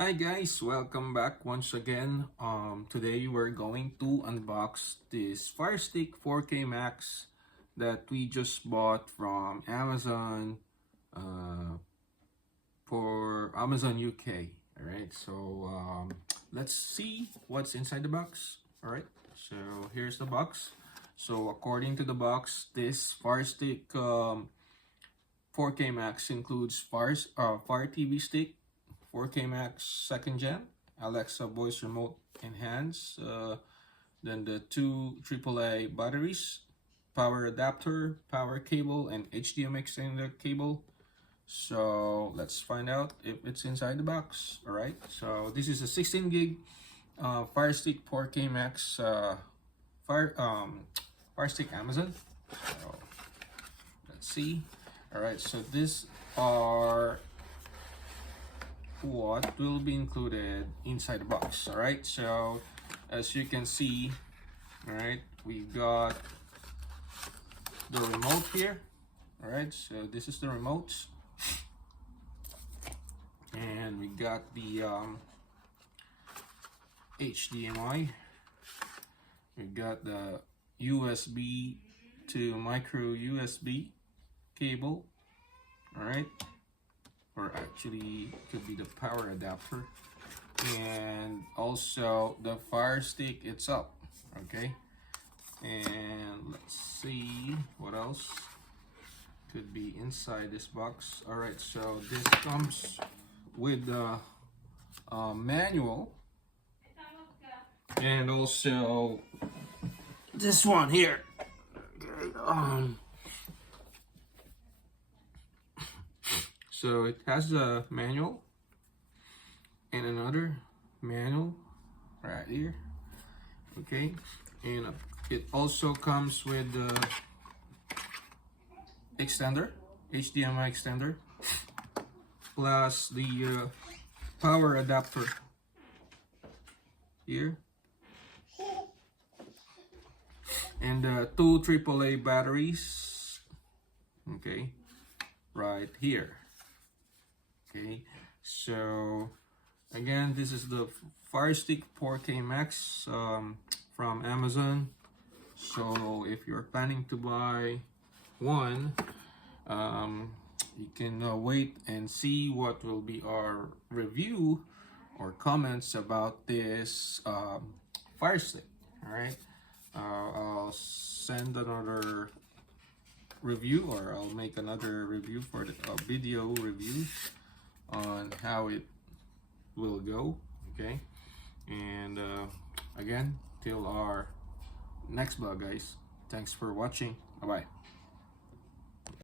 Hi guys, welcome back once again. Today we're going to unbox this Firestick 4K Max that we just bought from Amazon for Amazon UK. Alright, so let's see what's inside the box. Alright, so here's the box. So according to the box, this Firestick 4K Max includes Fire TV stick, 4K Max 2nd Gen, Alexa voice remote enhance, then the two AAA batteries, power adapter, power cable, and HDMI extender cable. So let's find out if it's inside the box. Alright, so this is a 16 gig Firestick 4K Max Firestick Amazon. So let's see. Alright, so these are what will be included inside the box. All right, so as you can see, all right, we got the remote here. All right, so this is the remote, and we got the HDMI. We got the USB to micro USB cable. All right, or actually could be the power adapter, and also the Fire Stick itself. Okay, and let's see what else could be inside this box. All right, so this comes with the manual, and also this one here. Okay, so it has a manual and another manual right here. Okay, and it also comes with the extender, HDMI extender, plus the power adapter here, and two AAA batteries. Okay, right here. Okay, so again, this is the Firestick 4K Max from Amazon. So if you're planning to buy one, you can wait and see what will be our review or comments about this Firestick. All right, I'll send another review, or I'll make another review for the video review on how it will go. Okay, and again, till our next vlog, guys, thanks for watching. Bye bye.